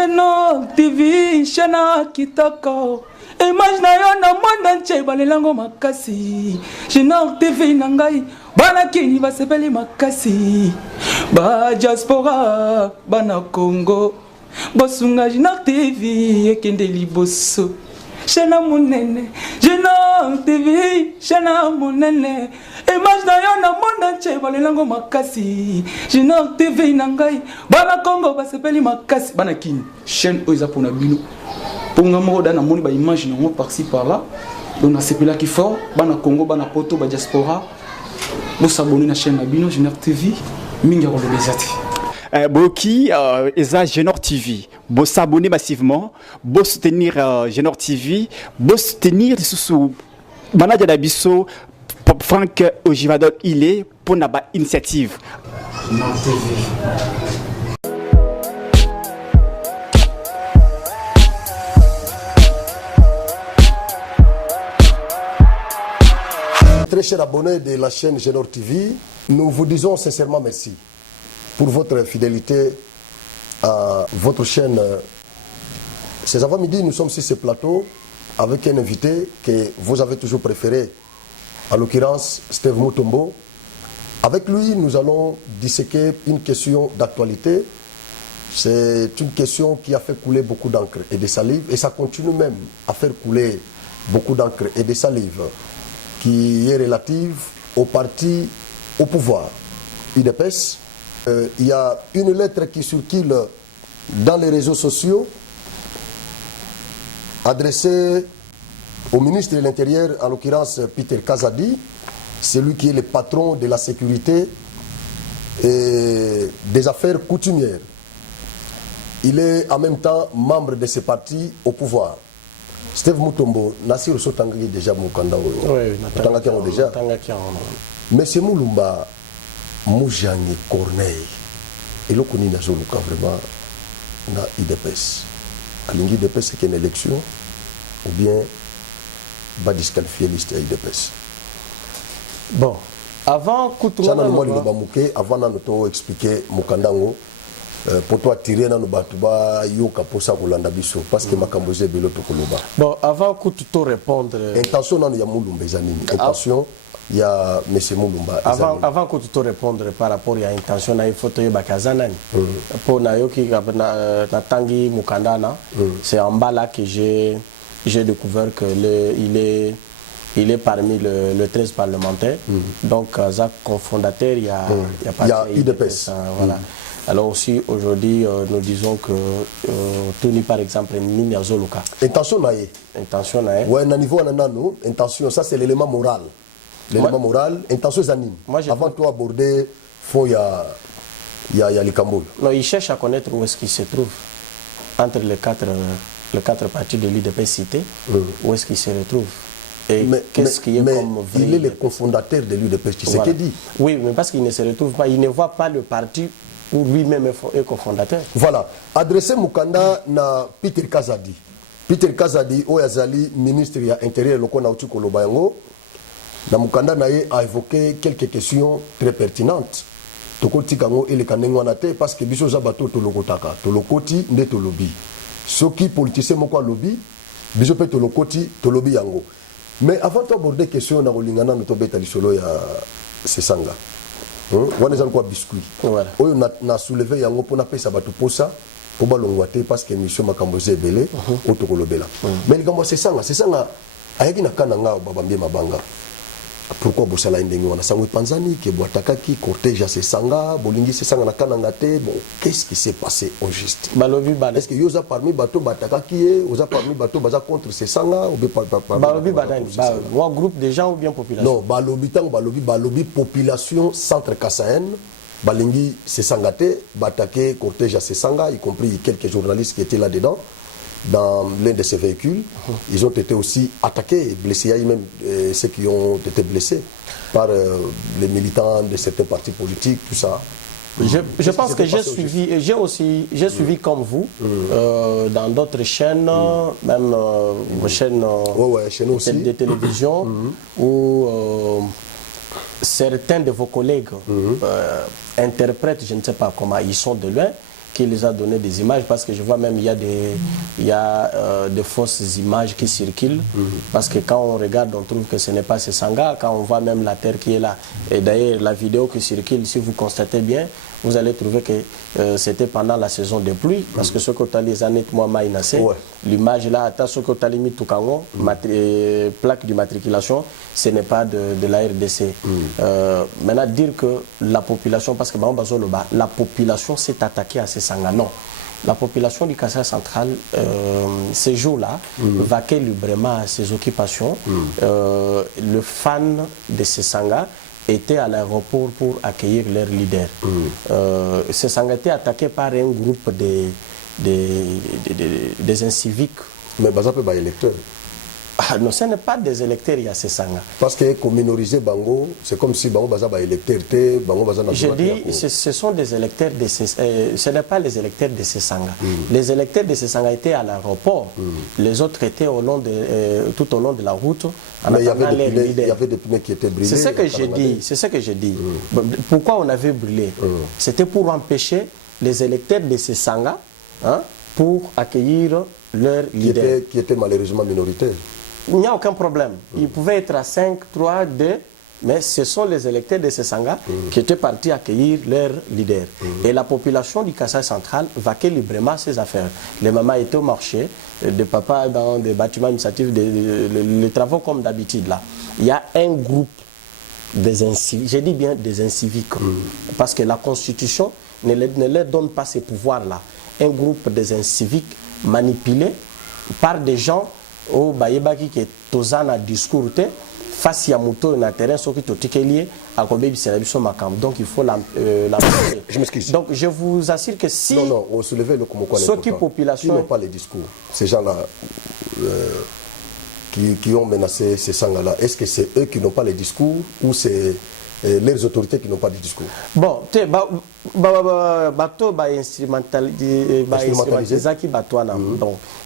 Geno TV, Shana Kitoko. Image na yo na monde entier balelango makasi. Geno TV nangai, bana kini basepeli makasi. Ba diaspora, bana Congo. Bosunga Geno TV, ekende liboso. Shana munene, Geno TV, Shana munene. Image na yo na monde entier balelango makasi. Geno TV nangai, bana Congo basepeli makasi. Bana kini, chaîne oiza pona bino. Pour nous dans moni ba image non par-ci par-là. Donc na sepela qui fort, bana Congo, bana poto, ba diaspora. Vous s'abonner na chaîne Bino Genor TV, mingi ko bezati. Boki eza Genor TV. Bo s'abonner massivement, bo soutenir Genor TV, bo soutenir sous manager d'Abisso Franck Ojivadol il est pour naba initiative. Genor TV. Très chers abonnés de la chaîne Genor TV, nous vous disons sincèrement merci pour votre fidélité à votre chaîne. Ces avant-midi, nous sommes sur ce plateau avec un invité que vous avez toujours préféré, en l'occurrence Steve Mutombo. Avec lui, nous allons disséquer une question d'actualité. C'est une question qui a fait couler beaucoup d'encre et de salive, et ça continue même à faire couler beaucoup d'encre et de salive, qui est relative au parti au pouvoir, UDPS. Il y a une lettre qui circule dans les réseaux sociaux adressée au ministre de l'Intérieur, en l'occurrence Peter Kazadi, celui qui est le patron de la sécurité et des affaires coutumières. Il est en même temps membre de ce parti au pouvoir. Steve Mutombo, Nassir Sotangaki déjà Mukanda. Oui, déjà. Mais c'est Moulumba, Moujani, Corneille. Et là, on a vraiment na IDPS. À l'IDPS, c'est une élection, ou bien va disqualifier liste IDPS. Bon, avant Koutouna, avant de expliquer Mukandango, pour toi tirer dans le batuba yoka posa kolanda biso parce que makamboze belo to koloba. Bon, avant que tu te répondre, intention nan ya Mulumba ezanini, intention ya monsieur Mulumba ezanini. Avant que tu te répondre par rapport à intention na photo ya bakazanani pour na yoki na tangi mukandana, c'est en bas là que j'ai découvert que il est parmi le 13 parlementaires. Donc Zach cofondateur il y a IDPS. Voilà. Alors aussi aujourd'hui nous disons que Tony par exemple Minazo Luka. Intention nae. Intention nae. Ouais, na niveau nanano, intention ça c'est l'élément moral. L'élément moral, intention zanine. Avant toi aborder fond il y a les Camboul. Non, il cherche à connaître où est-ce qu'il se trouve entre les quatre partis de l'IDP cité, où est-ce qu'il se retrouve. Et qu'est-ce qui est comme vrai. Il est le cofondateur de l'UDP, tu sais ce qu'il dit. Oui, mais parce qu'il ne se retrouve pas, il ne voit pas le parti où lui-même est cofondateur. Voilà. Adressé Mukanda na Peter Kazadi. Peter Kazadi, Oyazali, ministre de l'Intérieur, Loko Nauti Kolobayango. Na Mukanda nae a évoqué quelques questions très pertinentes. Tokoti Kango et le Kanengwanate, parce que Biso Zabato Tolokotaka, Tolokoti ne Tolobi. Ceux qui politiciens moko lobby, Biso pe Tolokoti, Tolobi Yango. Mais avant d'aborder la question, on a on a quoi biscuit. On a soulevé yango pour napesa batu posa pour balongwate parce que mission makamboze belé autokolobela. Mais c'est ça ayaki na kananga babambie mabanga. Pourquoi bosala ndenge wana sangwe panzani ke boatakaki cortège se sanga bolingi se sanga na kananga te. Bon, qu'est-ce qui s'est passé au juste? Balobi bana. Est-ce que yoza parmi bateau batakaki oza parmi bateau baza contre se sanga ou bien balobi badani ba groupe de gens ou bien population? Non, balobi population centre Kassaen balingi se sangate batake cortège se sanga, y compris quelques journalistes qui étaient là-dedans. Dans l'un de ces véhicules, ils ont été aussi attaqués et blessés. Il y a même ceux qui ont été blessés par les militants de certains partis politiques, tout ça. Je pense que j'ai suivi comme vous dans d'autres chaînes, même chaînes de télévision, où certains de vos collègues interprètent, je ne sais pas comment, ils sont de loin. qui les a donné des images, parce que je vois même il y a des fausses images qui circulent, parce que quand on regarde, on trouve que ce n'est pas Sesanga, quand on voit même la terre qui est là. Et d'ailleurs, la vidéo qui circule, si vous constatez bien, vous allez trouver que c'était pendant la saison des pluies, parce que ce que tu as les années, moi, l'image là, tu as ce que tu as mis tout plaque d'immatriculation, ce n'est pas de la RDC. Maintenant, dire que la population, parce que la population s'est attaquée à ces sangas, non. La population du Kassai central, ces jours-là, vaquait librement à ses occupations. Le fan de ces sangas était à l'aéroport pour accueillir leur leader. Ces sangas étaient attaqués par un groupe des inciviques. Mais ça peut pas électeur. Ah non, ce n'est pas des électeurs, il y a ces sangas. Parce que comme minoriser Bango, c'est comme si Bango Baza ba électeur, Bango Baza n'a pas. Je dis, ce sont des électeurs de ces, ce n'est pas les électeurs de ces sangas. Les électeurs de ces sangas étaient à l'aéroport. Les autres étaient tout au long de la route. Mais il y avait des pneus qui étaient brûlés. C'est ce que j'ai dit. C'est ce que j'ai dit. Pourquoi on avait brûlé? C'était pour empêcher les électeurs de ces sangas, pour accueillir leur leader. Qui était malheureusement minoritaire. Il n'y a aucun problème. Ils pouvaient être à 5, 3, 2, mais ce sont les électeurs de ces sangas qui étaient partis accueillir leur leader. Et la population du Kassai central vaquait librement ses affaires. Les mamans étaient au marché, des papas dans des bâtiments administratifs, les travaux comme d'habitude là. Il y a un groupe des inciviques, j'ai dit bien des inciviques, parce que la Constitution ne leur donne pas ces pouvoirs-là. Un groupe des inciviques manipulés par des gens au Bayebaki qui est tozana discours face à moto na terrain ce qui est lié à combien donc il faut l'empêcher. Je m'excuse. Donc je vous assure que si non on soulevait le ceux qui population n'ont pas les discours, ces gens-là qui ont menacé ces sangs-là, est-ce que c'est eux qui n'ont pas les discours ou c'est les autorités qui n'ont pas de discours? Bon,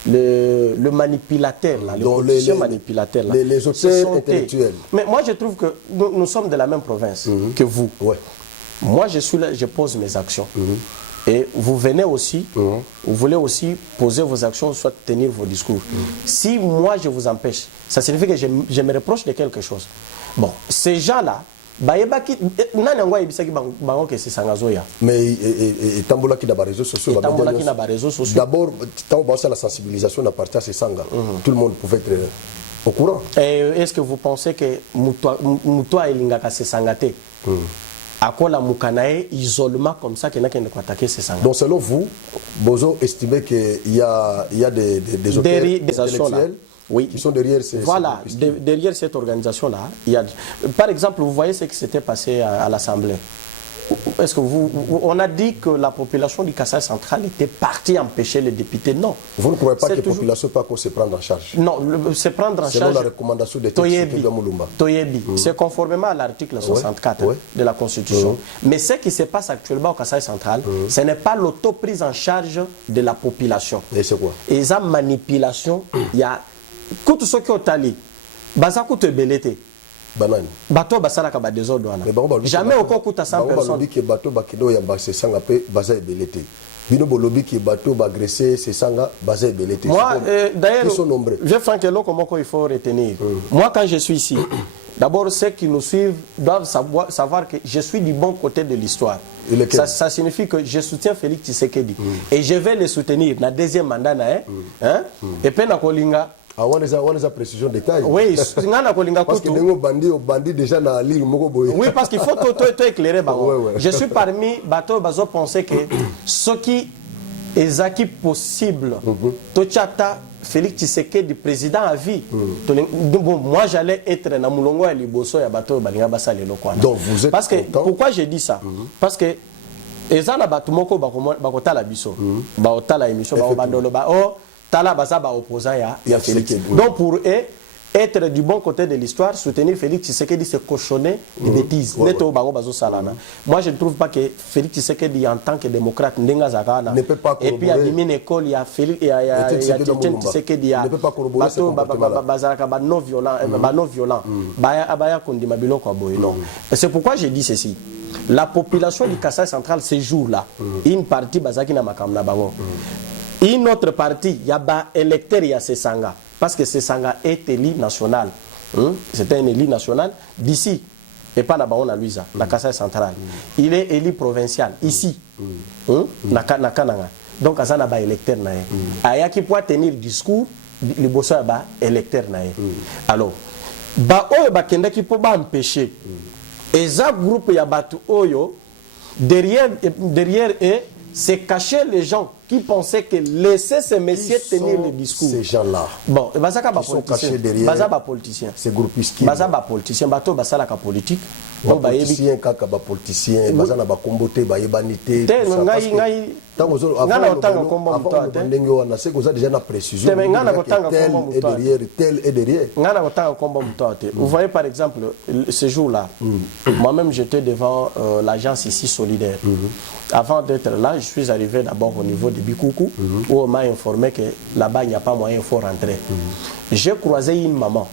le manipulateur, le manipulateur, les auteurs intellectuels. Mais moi je trouve que nous sommes de la même province que vous. Ouais. Moi je suis là, je pose mes actions. Et vous venez aussi, vous voulez aussi poser vos actions, soit tenir vos discours. Si moi je vous empêche, ça signifie que je me reproche de quelque chose. Bon, ces gens-là, mais Tambola qui n'a pas réseaux sociaux. D'abord, quand on a la sensibilisation à partir de ces sangs, tout le monde pouvait être au courant. Est-ce que vous pensez que Moutoua et Lingaka se sangate à quoi la Moukanae isolement comme ça qu'il n'y a qu'à attaquer ces sangs? Donc selon vous, Bozo estimez qu'il y a des auteurs intellectuels qui sont derrière ces... Voilà, derrière cette organisation-là, il y a... Par exemple, vous voyez ce qui s'était passé à l'Assemblée. Est-ce que on a dit que la population du Kassai central était partie empêcher les députés? Non. Vous ne croyez pas que la population peut se prendre en charge? Non, se prendre en charge... Selon la recommandation des textes de Moulumba. C'est conformément à l'article 64 de la Constitution. Mais ce qui se passe actuellement au Kassai central, ce n'est pas l'auto-prise en charge de la population. Et c'est quoi? Et ça, manipulation, il y a... Tout ce qui est allé, Bazakou te belete. Banane. Bateau basala ka ba désordre wana. Jamais au concours à 100 personnes. Balobi ki bateau bakido ya ba se sanga pe baza belete. Bino bolobi ki bateau ba agresser se sanga baza belete. Moi d'ailleurs je franchement comment il faut retenir. Moi quand je suis ici, d'abord ceux qui nous suivent doivent savoir que je suis du bon côté de l'histoire. Ça signifie que je soutiens Félix Tshisekedi et je vais le soutenir dans le deuxième mandat et puis na kolinga. Ah, on a précision détail. Oui, parce que les bandits déjà dans l'île. Oui, parce qu'il faut tout éclairer. Je suis parmi bateaux bazo penser que ce qui est acquis possible, Tochata Félix Tshisekedi président à vie. Bon, moi j'allais être dans Moulongo et Liboso et bateau balinga basa le lokwana. Donc vous êtes parce que pourquoi j'ai dit ça? Parce que ezana batumoko bakota la biso. Baota la émission ba bandolo ba oh tala baza ba opposant ya Félix. Donc pour eux être du bon côté de l'histoire, soutenir Félix Tshisekedi, c'est cochonner des bêtises. Moi, je ne trouve pas que Félix Tshisekedi, en tant que démocrate, ne peut pas et puis, il y a une école, il y a Félix, il y a Tshisekedi, il y a non violent, c'est pourquoi j'ai dit ceci. La population du Kasaï central, ces jours-là, une partie, une autre partie, il y a des électeurs, il y a Sesanga. Parce que Sesanga est élu national. C'était un élu national d'ici. Et pas là-bas, on a Luisa, la Kasaï centrale. Il est élu provincial, ici. Nakananga. Donc, il y a des électeurs. Il y a qui peut tenir discours, les bossons sont électeurs. Alors, il qui peut empêcher. Et ça groupe il y a battu oyo derrière eux c'est cacher les gens qui pensaient que laisser ces messieurs tenir le discours. Ces gens-là. Bon, ils sont cachés derrière. Politiciens. Ces groupuscules. Ils sont politiciens. Bato basala ka politique. Donc politiciens kaka ba politiciens, bazana ba kombote ba yebanité. Tango zo avant ndenge wana c'est que déjà na précision. Tel est derrière. Vous voyez par exemple ce jour-là, moi-même j'étais devant l'agence ici solidaire. Avant d'être là, je suis arrivé d'abord au niveau de Bikoukou où on m'a informé que là-bas il n'y a pas moyen, il faut rentrer. J'ai croisé une maman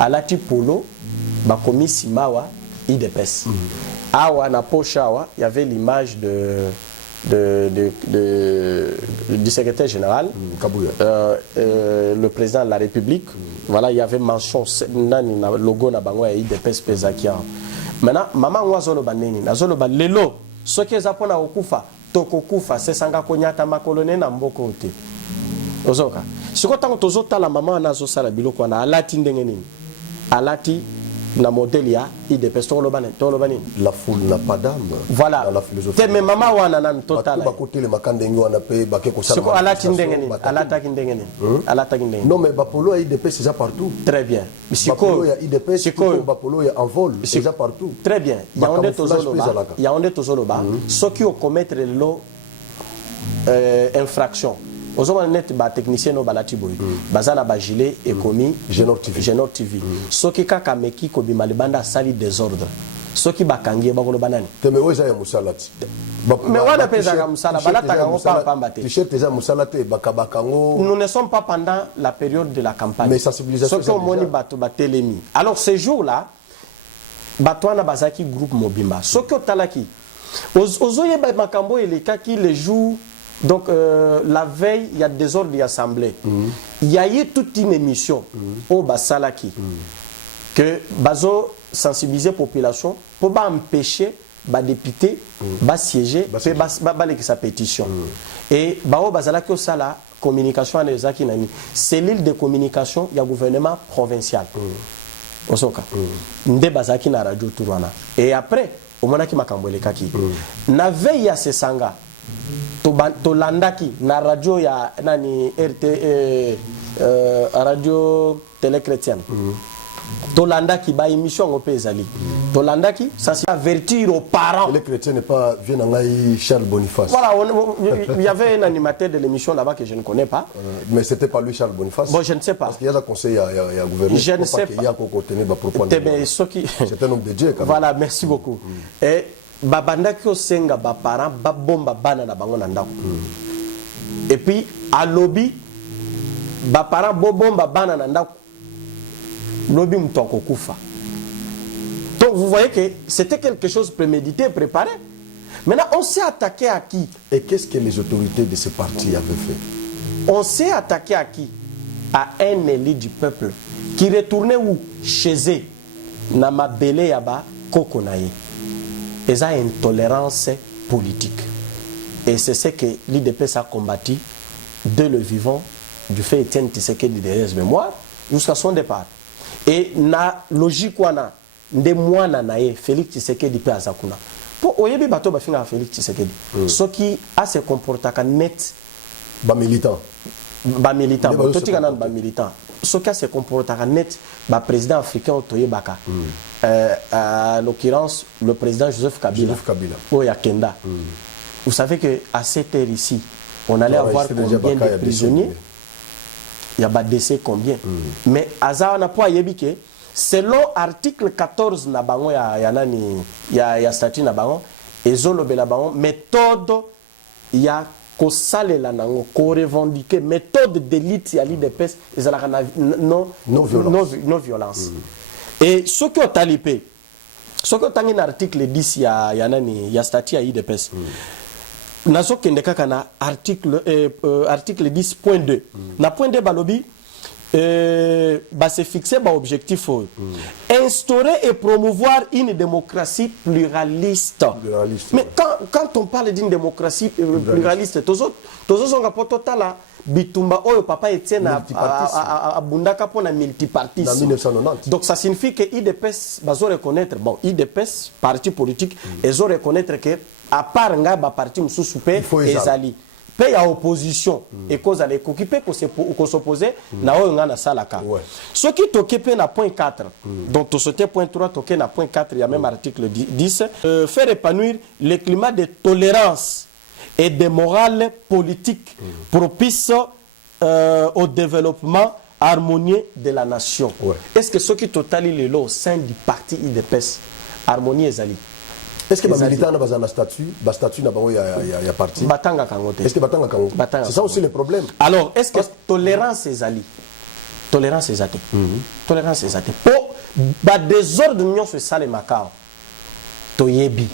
à la Tipolo, Bakomi Simawa, IDPS. Awa na Pochawa, il y avait l'image du secrétaire général, le président de la République. Voilà, il y avait mention, le logo na bango ya IDPS Pezakia. Maintenant, maman wazolo baneni, nazolo ba lelo, ce qui est apona okufa, tokokufa, c'est sanga konyata makolone na mboko te. Ozoka. Siko tango tozota la maman nazo sala biloko na alati ndenge nini? Alati na modèle ya IDPS tolobani. La foule n'a pas d'âme. Voilà. Dans la philosophie. Mais maman wana nan total. Ba côté le makandenge wana pe ba ke ko sala. Siko alati ndenge nini? Alata kindenge nini? Alata kindenge. Non mais Bapolo ya IDPS c'est ça partout. Très bien. Bapolo ya IDPS, Siko Bapolo ya en vol, c'est ça partout. Très bien. Yaoundé tozoloba. Ceux qui ont commettre lo infraction. Aux hommes net ba technicien no balati boy bazana ba gilet et commis Genor TV ceux qui kaka meki ko bimalibanda sali désordre ceux qui bakangie ba ko banani teme oza ya musalati mais wana pesa ka musala balata ka pa pambate t-shirt eza musalate bakabakango. Nous ne sommes pas pendant la période de la campagne, mais sensibilisation ceux qui moni bato batelemi. Alors ces jours là batwana bazaki groupe mobimba ceux qui talaki ozoye ba makambo eleka qui les jours. Donc, la veille, il y a des ordres d'assemblée. Il y a eu toute une émission au Basalaki que Bazo sensibiliser la population pour empêcher les députés de siéger et sa pétition. Et Bao Basalaki au Sala, communication à l'Ezaki Nani, cellule de communication, il y a gouvernement provincial. Osoka. Nde Bazaki na radio Tourana. Et après, au Monaki Makambole Kaki. Na veille à Sesanga. Tolandaki na radio ya nani radio télé chrétienne. Tolandaki ba émission au Pézali. Tolandaki ça c'est avertir aux parents. Les chrétiens n'est pas vient en Charles Boniface. Voilà, il y avait un animateur de l'émission là-bas que je ne connais pas. Mais c'était pas lui Charles Boniface. Bon, je ne sais pas. Parce qu'il y a un conseil à gouverner. Je ne sais pas. Il y a encore tenu ba propos. C'est un homme de Dieu quand même. Voilà, merci beaucoup. Et babanda ko senga ba parents ba bomba bana na bango na ndako. Et puis à lobby ba parents bo bomba bana na ndako. Lobby mtoko kufa. Donc vous voyez que c'était quelque chose prémédité, préparé. Maintenant on s'est attaqué à qui? Et qu'est-ce que les autorités de ce parti avaient fait? On s'est attaqué à qui? À un élu du peuple qui retournait où? Chez eux. Na mabele yaba kokonaye. Et ça, intolérance politique. Et c'est ce que l'IDPS a combattu dès le vivant du fait Étienne Tshisekedi derrière ce mémoire jusqu'à son départ. Et la logique wana de mwana nae Félix Tshisekedi pe azakuna. Pour oyebi bato ba finga Félix Tshisekedi. Ce qui a se comporté net ba militant. Ba militant, totika nan ba militant. Ce qui a se comporté net ba président africain otoye baka. À l'occurrence, le président Joseph Kabila. Oh, Kenda. Vous savez qu'à cette heure ici, on allait avoir combien de prisonniers? il y a décès combien. Mais Aza n'a pas yébike. Selon article 14 na bango ya statut na bango, ezolo bela bango méthode ya ko salela nango ko revendiquer méthode d'élite ya l'IDPS ezalaka non violence. Et ce que talipé ce que tangi na article 10 ya statut ya IDPS. Nazo kende kaka na article 10.2. Na point 2 balobi se fixer un objectif instaurer et promouvoir une démocratie pluraliste. Mais quand on parle d'une démocratie pluraliste, tous on rapporte total bitumba oyo papa Etienne a bundaka pour na multipartisme. Donc ça signifie que IDPS bazo reconnaître IDPS parti politique ils ont reconnaître que à part nga ba parti mususu pe ezali pe ya opposition et cause à l'équipe ko s'opposer na oyo nga na salaka ce qui tokepe na point 4 donc to sauter point 3 toke na point 4 il y a même article 10 faire épanouir le climat de tolérance et de morale politique propice au développement harmonieux de la nation. Est-ce que ce qui totalise le lot au sein du parti IDPS harmonie ezali? Est-ce que les militants ont un statut il y a parti? Est-ce que batanga kango? C'est ça aussi le problème. Alors, est-ce que tolérance ezali? Tolérance ezali. Tolérance ezali. Pour désordre union sur ça les makao. Toyebi.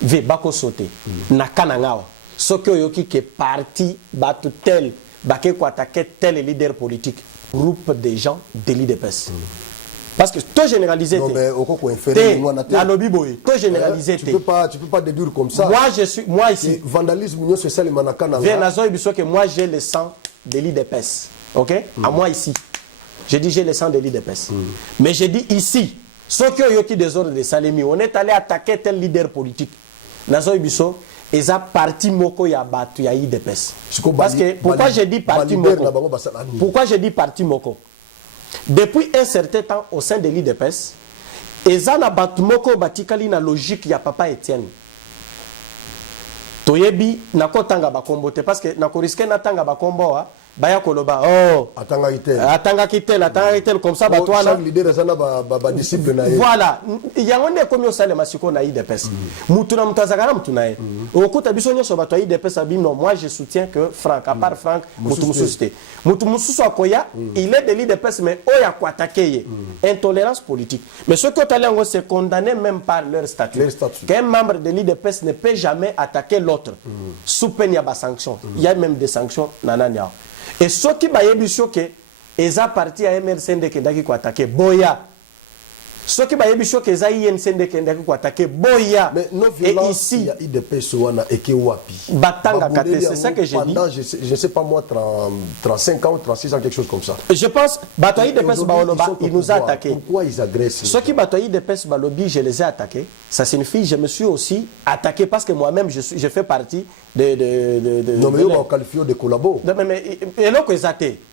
Ve bako sauter. Nakanangao. Ce que yoki ke parti batu tel baké ko attaquer tel leader politique. Groupe de gens de l'IDPS. Parce que toi généraliser la lobby boy, toi généraliser tu peux pas déduire comme ça. Moi ici vandalisme union sociale manakana. Viens nazo biso que moi j'ai le sang de l'IDPS. OK? À moi ici. J'ai dit j'ai le sang de l'IDPS. Mais j'ai dit ici, ceux qui ont eu des ordres de Salemi, on est allé attaquer tel leader politique. Nazo biso et a parti moko ya batu ya IDPS. Parce que pourquoi j'ai dit parti moko? Pourquoi j'ai dit parti moko? Depuis un certain temps au sein de l'IDPS, ezana batumoko batikali na logique ya papa Etienne. Toyebi nako tanga bakombo te parce que nako risque na tanga bakombo baya koloba atanga kitel comme ça batwana chaque leader ezana ba disciple na ye. Voilà, yango ne komi osale masiko na IDPS. Mutu na mutazakana mutu na ye. Okuta biso nyoso bato ya IDPS abi non, moi je soutiens que Franck à part Franck mutu mususte. Mutu mususu akoya, il est de l'IDPS mais oya ko attaquer intolérance politique. Mais ce que talengo c'est condamné même par leur statut. Qu'un membre de l'IDPS ne peut jamais attaquer l'autre sous peine ya ba sanction. Il y a même des sanctions nanania. Et ce qui m'a dit que les partis à MRCND qui ont attaqué Boya. Ce qui m'a dit que les INCND qui ont attaqué Boya. Mais non violence, il y a IDPS et Kewapi. Batanga Kate, c'est ça que j'ai dit. Je ne sais pas moi, 35 ans ou 36 ans, quelque chose comme ça. Je pense, Batoyi IDPS Baoloba, il nous a attaqués. Pourquoi ils agressent? Ce qui Batoyi IDPS Balobi, je les ai attaqués. Ça signifie que je me suis aussi attaqué parce que moi-même, je fais partie non, mais on qualifie de collabo. Et là,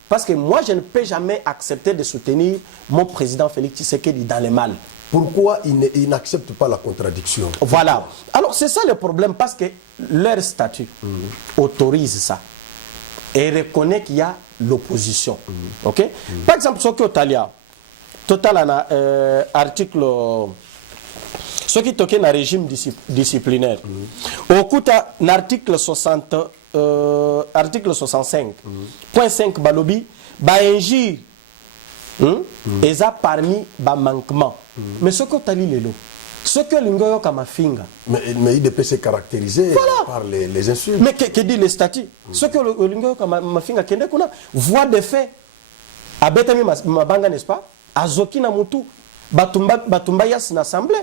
parce que moi, je ne peux jamais accepter de soutenir mon président Félix Tshisekedi dans le mal. Pourquoi ils n'acceptent pas la contradiction? Voilà. Alors, c'est ça le problème, parce que leur statut autorise ça et reconnaît qu'il y a l'opposition. OK? Par exemple, ce que Talia, total article, ce qui toque dans le régime disciplinaire. Au coup de l'article 60, article 65, point 5, balobi, injure, et ça parmi les manquements. Mais ce que tu as dit, ce que l'Ingoyo Kamafinga. Mais il peut se caractériser par les insultes. Mais que dit le statut? Ce que l'Ingoyo Kamafinga, voix de fait, à Betami Mabanga, n'est-ce pas? À Zokina Moutou, Batumba Yas l'Assemblée.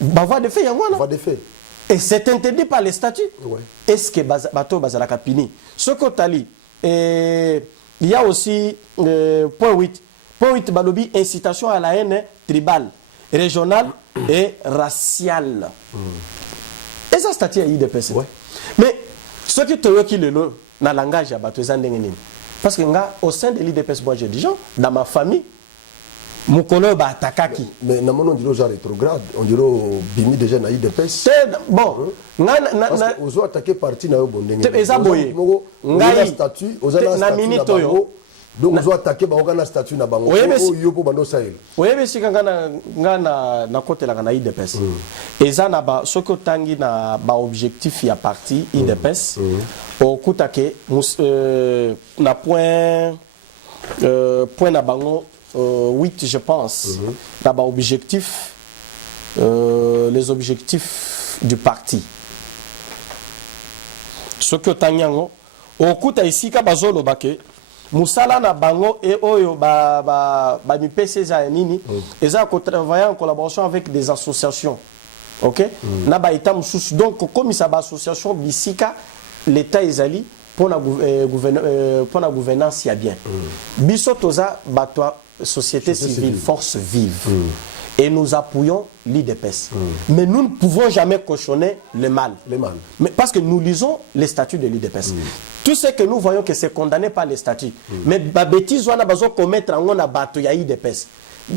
Voix de fait, il y a moi. Voix de fait. Et c'est interdit par les statuts. Ouais. Est-ce que Bato Bazalaka Pini? Ce que tu as dit, il y a aussi point 8. Point 8, Balobi, incitation à la haine tribale, régionale et raciale. Et ça, statut à IDPS. Ouais. Mais ce qui te dit, le dans le langage, parce que au sein de l'IDPS, moi j'ai des gens, dans ma famille, Mukolo ba atakaki. Mais na mono ndiro genre rétrograde, on dirait bimi déjà na IDPS. Bon, na ozo attaquer parti na yo bondenge. Eza boye. Ngai statut, oza na minute yo. Donc vous attaquez le statut na bango. Oui, mais si na côté la IDPS. Et ça na ba ce que tangi na ba objectif ya parti IDPS. Au kutake na point na bango 8 je pense. Na ba objectif les objectifs du parti. Ce que tanyango au kuta ici ka bazolo bake Moussala na bango et oyo ba mi PC za nini et ça travailler en collaboration avec des associations. OK? Na ba ita mususu donc comme ça ba association bisika l'état ezali pour la gouvernance ya bien. Biso toza batwa société civile force vive. Et nous appuyons l'IDPS. Mais nous ne pouvons jamais cautionner le mal. Mais parce que nous lisons les statuts de l'IDPS. Tout ce que nous voyons que c'est condamné par les statuts. Mais la bêtise, on a besoin de commettre en bateau ya IDPS.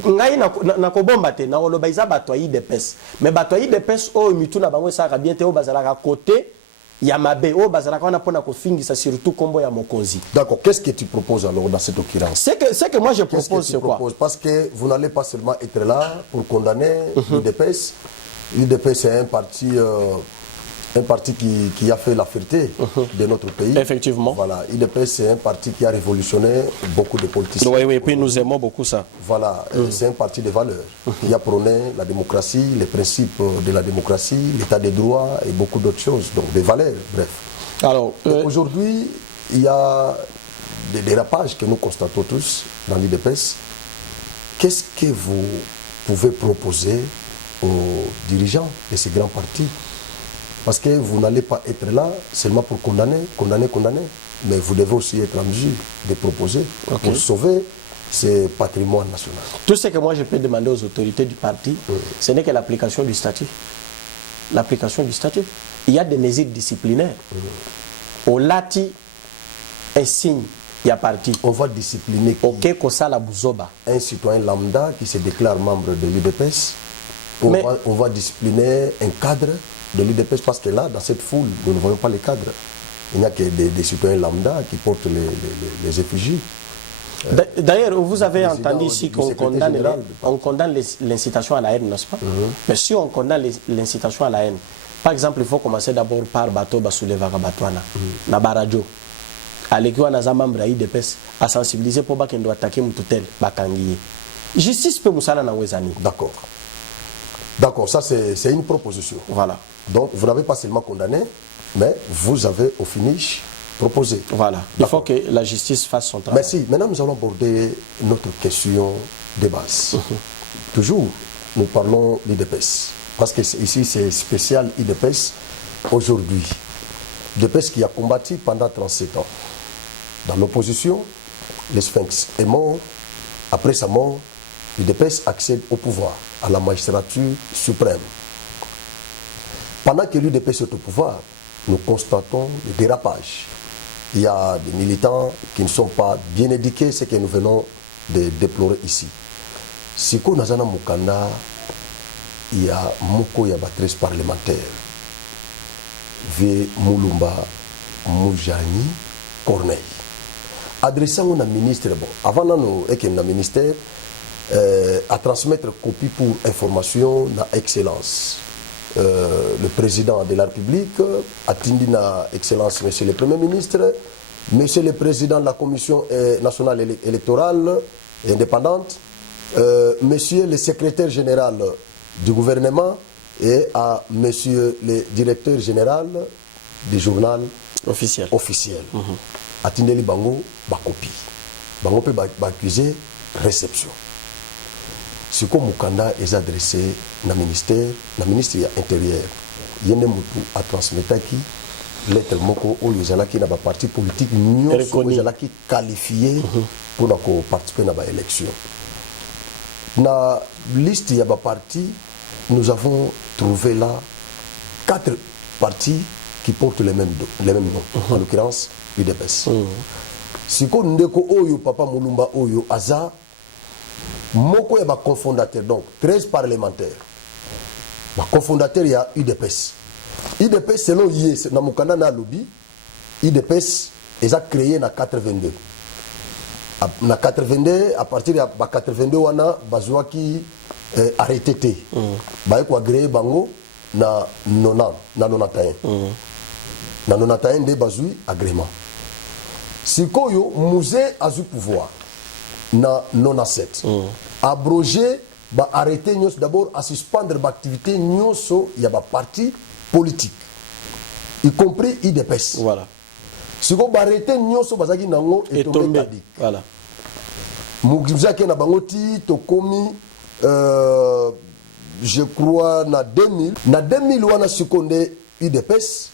Ngai na kobomba te na oloba iza bato IDPS. Mais bato IDPS o mitu na bango sa bien te o bazala ka côté ya mabe o bazala ka na pona ko fingisa surtout kombo ya mokonzi. D'accord, qu'est-ce que tu proposes alors dans cette occurrence? C'est que moi je propose c'est quoi? Parce que vous n'allez pas seulement être là pour condamner l'IDPS. L'IDPS c'est un parti qui a fait la fierté de notre pays. Effectivement. Voilà, l'IDPS c'est un parti qui a révolutionné beaucoup de politiciens. Oui, et puis nous aimons beaucoup ça. Voilà, c'est un parti de valeurs qui a prôné la démocratie, les principes de la démocratie, l'état des droits et beaucoup d'autres choses. Donc des valeurs, bref. Alors, aujourd'hui, il y a des dérapages que nous constatons tous dans l'IDPS. Qu'est-ce que vous pouvez proposer aux dirigeants de ces grands partis? Parce que vous n'allez pas être là seulement pour condamner. Mais vous devez aussi être en mesure de proposer pour sauver ce patrimoine national. Tout ce que moi je peux demander aux autorités du parti, ce n'est que l'application du statut. L'application du statut. Il y a des mesures disciplinaires. Au lati, un signe, il y a parti. On va discipliner un citoyen lambda qui se déclare membre de l'UDPS. On va discipliner un cadre de l'UDPS parce que là, dans cette foule, nous ne voyons pas les cadres. Il n'y a que des citoyens lambda qui portent les effigies. D'ailleurs, vous avez entendu ici qu'on condamne l'incitation à la haine, n'est-ce pas? Mais si on condamne l'incitation à la haine, par exemple, il faut commencer d'abord par Bato Basouleva Batouana, Nabarajo. À l'équipe, on a membre de l'IDPS à sensibiliser pour qu'on doit attaquer Moutoutel, Bakangiye. Justice peut Moussala Nawezani. D'accord. D'accord, ça c'est une proposition. Voilà. Donc vous n'avez pas seulement condamné, mais vous avez au finish proposé. Voilà. Il faut que la justice fasse son travail. Merci. Maintenant nous allons aborder notre question de base. Toujours, nous parlons d'IDPS. Parce que ici c'est spécial IDPS aujourd'hui. IDPS qui a combattu pendant 37 ans. Dans l'opposition, le Sphinx est mort. Après sa mort, l'IDPS accède au pouvoir, à la magistrature suprême. Pendant que l'UDPS est au pouvoir, nous constatons des dérapages. Il y a des militants qui ne sont pas bien éduqués, ce que nous venons de déplorer ici. Siko Nazana Mukanda, il y a Moko Yabatrice parlementaire. V. Moulumba Moujani Corneille. Adressant au ministre, bon, avant nous, le ministère, à transmettre copie pour information na excellence. Le président de la République a tindi na excellence, monsieur le Premier ministre, monsieur le président de la Commission nationale électorale et indépendante, monsieur le secrétaire général du gouvernement et à monsieur le directeur général du journal officiel. A tindi li bango ba copie. Bango peut accuser réception. Ce que Mukanda est adressé au ministère de l'Intérieur. Il y a des gens qui transmettent lettre moko ou les gens qui n'ont pas parti politique qui qualifié pour participer à l'élection. Dans la liste de partis, nous avons trouvé là 4 partis qui portent les mêmes noms. En l'occurrence, l'UDPS. Si on ndeko oyo papa Moulumba oyo aza moko ya ba cofondateur, donc 13 parlementaires. Ba cofondateur il y a UDPS. UDPS selon Yé na Mukanda na lobby, UDPS est créé en 82. Na 82, à partir de 82 wana bazwaki arrêté te. Ba ko agréé bango na 90 na 91. Na 91 de bazui agrément. Sikoyo musée a du pouvoir na 97. Abrogé ba arrêté nyos d'abord à suspendre l'activité nyoso ya ba parti politique y compris IDPS. Voilà. Siko ba arrêté nyoso bazaki nango et tombé. Voilà. Mugizaki na bangoti tokomi je crois na 2000 na 2000 wana sikonde IDPS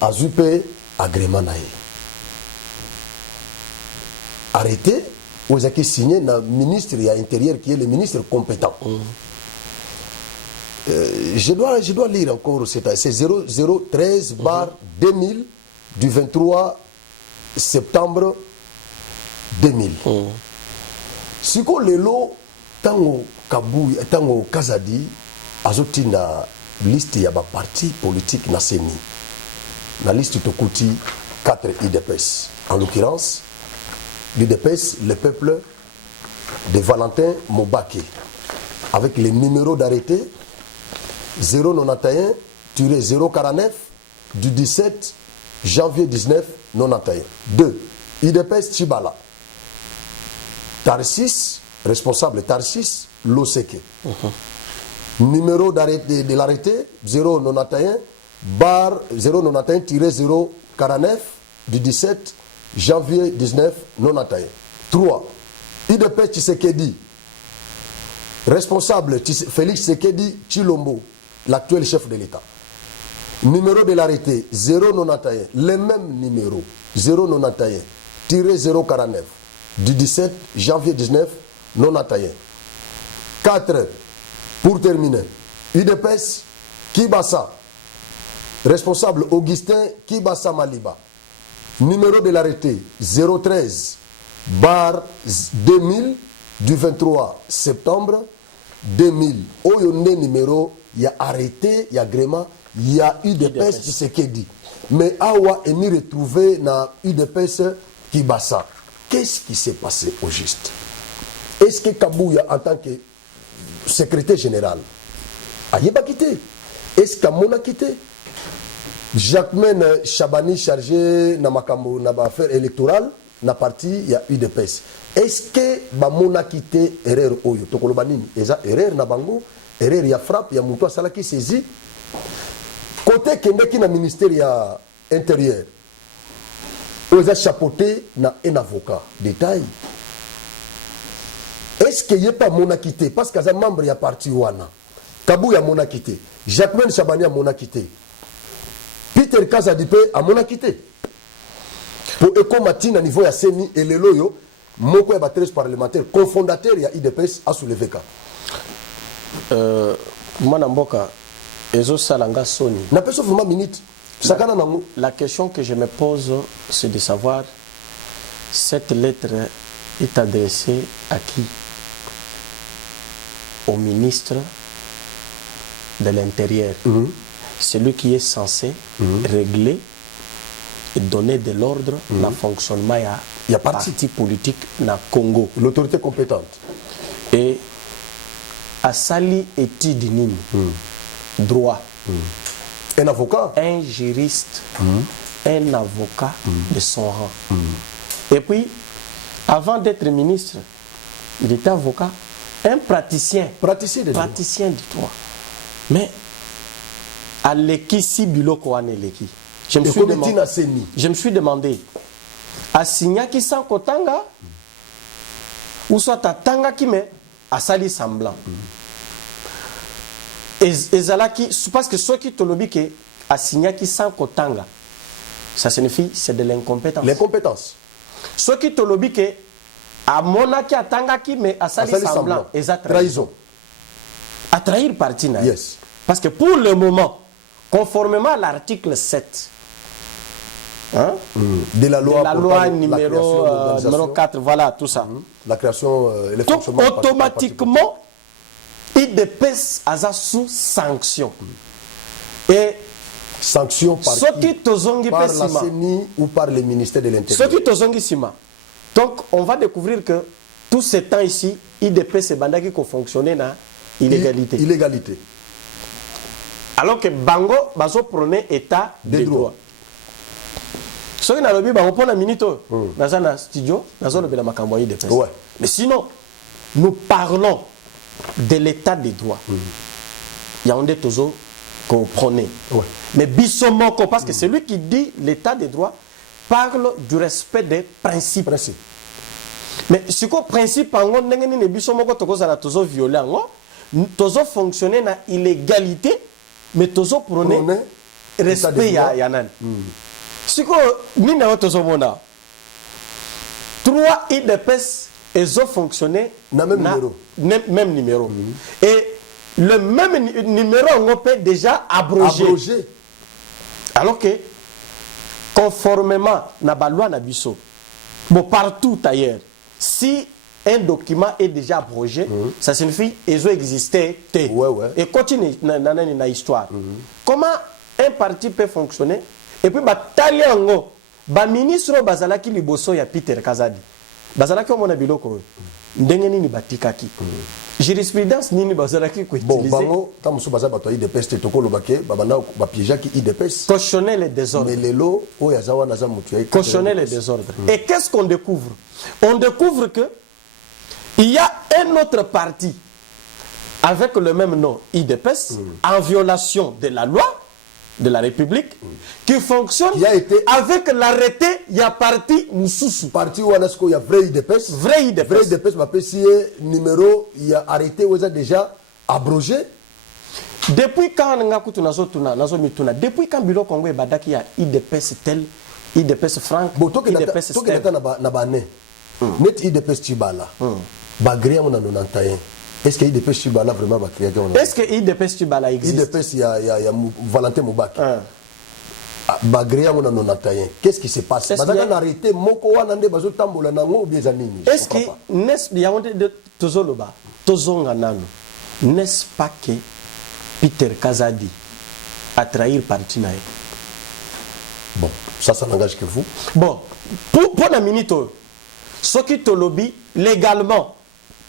azupe agrément nae. Arrêté vous avez signé le ministre de l'Intérieur qui est le ministre compétent. Je dois lire encore, c'est 0013 bar 2000 du 23 septembre 2000. Si vous avez tango Kabou, tango Kazadi, azoti na liste ya ba parti politique na seni. Na liste tokuti 4 IDPS. En l'occurrence, l'IDPS, le peuple de Valentin Mobake, avec les numéros d'arrêté 091-049 du 17 janvier 1991. 2. IDPS Chibala. Tarsis, responsable Tarsis, Loseke. Numéro d'arrêté de l'arrêté 091 bar 091-049 du 17 janvier 1991. 3. IDP Tshisekedi. Responsable Félix Tshisekedi Chilombo, l'actuel chef de l'État. Numéro de l'arrêté 091, le même numéro 091-049 du 17 janvier 1991. 4. Pour terminer, IDPS Kibasa. Responsable Augustin Kibasa Maliba. Numéro de l'arrêté 013 bar 2000 du 23 septembre 2000. Oyonde numéro, il y a arrêté, il y a agrément, il y a UDPS Tshisekedi. Mais Awa est mis retrouvé dans UDPS Kibasa. Qu'est-ce qui s'est passé au juste? Est-ce que Kabouya, en tant que secrétaire général, a quitté? Est-ce qu'Amon a quitté? Jacquemaine Chabani chargé na makambo na affaire électorale na parti il y a UDPS. Est-ce que bamona quitté erreur oyo tokolobanini eza erreur na bango erreur ya frappe ya muto asala ki saisi côté kendeki na ministère ya intérieur oza chapeauté na un avocat détail. Est-ce que yé pas mona quitté parce que za membre ya parti wana Kabou ya mona quitté Jacquemaine Chabani ya mona quitté Peter Kazadipe a mon quitté. Pour Ekomati à niveau ya Seni et le loyo, moko ya 13 parlementaires, cofondateur ya IDPS a soulevé ka. Manamboka, Ezo Salanga Soni. Na personne vraiment minute. Sakana nango. La question que je me pose, c'est de savoir cette lettre est adressée à qui? Au ministre de l'Intérieur. Celui qui est censé régler et donner de l'ordre dans le fonctionnement il y a parti politique dans le Congo. L'autorité compétente. Et à Sali Etidinine, droit. Un avocat. Un juriste, un avocat de son rang. Et puis, avant d'être ministre, il était avocat, un praticien. Praticien de droit. Praticien du droit. Mais à l'Eki Biloko Aneleki. Je me suis demandé, à Signaki sans Kotanga, ou soit à Tanga qui met à Sali semblant. Et Zalaki, parce que ceux qui te l'ont dit que à Signaki sans Kotanga, ça signifie c'est de l'incompétence. L'incompétence. Ceux qui te l'ont dit que à Monaki à Tanga qui met à Sali semblant, trahison. À trahir parti. Yes. Parce que pour le moment, conformément à l'article 7 de la loi numéro 4, voilà, tout ça. La création et le donc, automatiquement, IDPS a sous sanction. Et sanction par qui la CENI ou par le ministère de l'Intérieur. Ce qui te zongi sima, Donc, on va découvrir que tout ce temps ici, IDPS et Banda qui fonctionné dans illégalité. Illégalité. Alors que Bango, Bazo prenait état de droit. Ce qui n'a pas dit, on prend un minute dans un studio, dans un IDPS. Ouais. Mais sinon, nous parlons de l'état des droits. Il y a un des toujours qu'on prenait. Ouais. Mais Bissomoko, parce que c'est lui qui dit l'état des droits, parle du respect des principes. Mais ce que principe, on a dit Bissomoko, toujours violent, toujours fonctionner dans l'illégalité, mais toujours prôner respect à Yanan. Ce que nous avons toujours mona. 3 IDPS, ils ont fonctionné dans le même numéro. Et le même numéro, on peut déjà abroger. Alors que, conformément à la loi Nabiso, bon, partout ailleurs, si un document est déjà abrogé, ça signifie qu'ils ont existé. Et continue dans l'histoire. Comment un parti peut fonctionner? Et puis, le ministre Bazalaki Liboso ya Peter Kazadi. Bazalaki on a biloko. Ndengeni ni batikaki. Jurisprudence nini Bazalaki ko utiliser. Bon, bango quand musu baza bato IDPS te tokolo bake babana ba piégeaki IDPS. Cautionner les désordres. Mais lelo o ya zawa na za mutu ya. Cautionner les désordres. Et qu'est-ce qu'on découvre? On découvre que il y a un autre parti avec le même nom IDPS en violation de la loi de la République qui fonctionne qui a été avec l'arrêté, il y a parti Moussoussou. Parti où il y a vrai IDPS. Vrai IDPS. Vrai IDPS, ma PCA numéro, il y a arrêté où il a déjà abrogé. Depuis quand on a depuis quand Bilo Congo et Badaki a IDPS tel, IDPS franc, IDPS tel. Net IDPS Tibala. Bagria on a 91. Est-ce que IDPS Tibala vraiment va créer? Est-ce que IDPS Tibala existe? IDPS, il y a Valentin Moubaki. Bagria on a 91. Qu'est-ce qui se passe? Est-ce que n'est-ce pas que Peter Kazadi a trahi parti naï? Bon, ça n'engage que vous. Bon, pour la minute, ce qui te lobby légalement,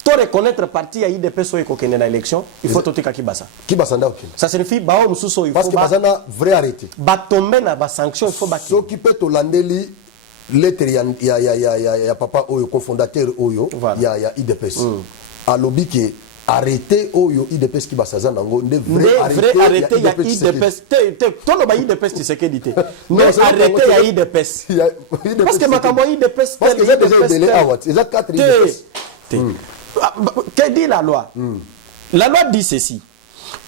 pour reconnaître parti à IDPS qui est dans l'élection, il faut tout faire Kibasa. Kibasa n'a aucun. Ça signifie que il parce que Bazana vrai arrêté. Tomber dans la sanction, il faut battre. Ce qui peut te landeli, lettre il y a papa Oyo, cofondateur Oyo, il y a IDPS. À lobby qui est arrêté Oyo, IDPS qui basa zanango, vrai arrêté, il y a IDPS. Ton nom IDPS, tu sais qu'est dit. Mais arrêté, il y a IDPS. Parce que ma IDPS, parce que j'ai déjà il y a 4 IDPS. Que dit la loi? La loi dit ceci.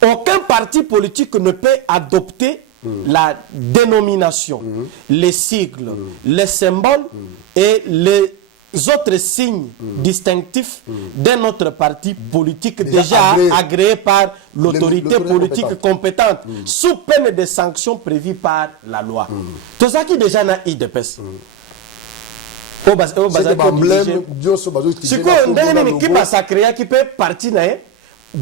Aucun parti politique ne peut adopter la dénomination, les sigles, les symboles et les autres signes distinctifs d'un autre parti politique déjà agréé par l'autorité politique compétente sous peine de sanctions prévues par la loi. Tout ça qui déjà n'a IDPS. Qui peut partir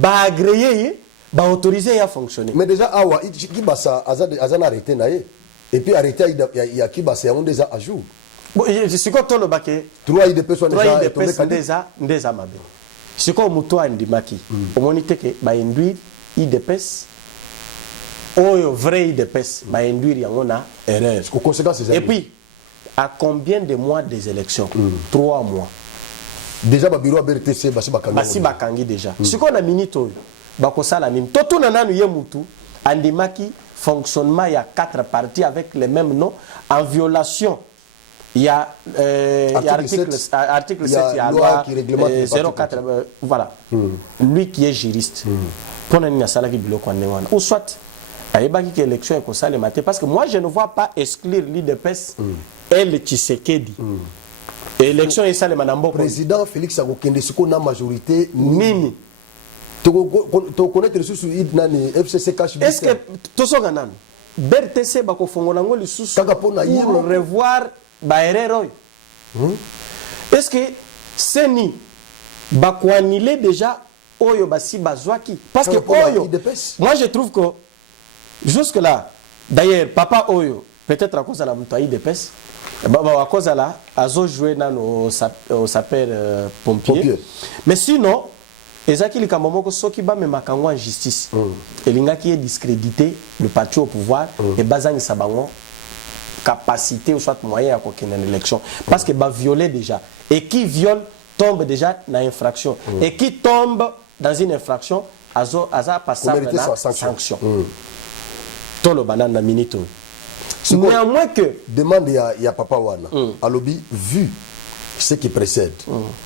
agréé autoriser à fonctionner. Mais déjà awa qui basa azan arrêté naé et puis arrêté il y a qui basa on déjà à jour. Bon, c'est quoi ton le baquet? 3 IDPS sont déjà mabé. C'est quoi muto andimaki? Au monité que ba induire IDPS oyo vrai IDPS ba induire yangona erreur. Conséquence et puis à combien de mois des élections? 3 mois. Déjà ba bureau BRTC basi bakangi déjà. Ce qu'on a minito bakosala nini? Toto nananu yemutu andimaki fonctionnement il y a 4 partis avec les mêmes noms en violation. Il y a article 7, il y a loi qui réglemente 04 voilà. Lui qui est juriste. Pour une salaki biloko ndengwana. Ou soit ayebaki que élection est ça le matin parce que moi je ne vois pas exclure l'IDPS et le Tshisekedi. Élection est ça le manambo. Président Félix Akokende siko na majorité nini. To connaître sous nani FCC cash. Est-ce que to so ganan BRTC bako fongola ngoli sous pour revoir baerero? Est-ce que c'est ni bakwanile déjà oyo basi bazwaki parce que oyo moi je trouve que jusque là d'ailleurs papa oyo peut-être à cause de la moutaï de pes à cause de la azo jouer dans au sapeur pompier mais sinon ezaki likambo moko soki ba memakango en justice elinga qui est discrédité le parti au pouvoir et bazangisa bango capacité ou soit moyen à kokena une élection parce que ba violer déjà et qui viole tombe déjà dans infraction et qui tombe dans une infraction aza passable na sanction tolo banana minute néanmoins que demande il y a papa wana alobi vu ce qui précède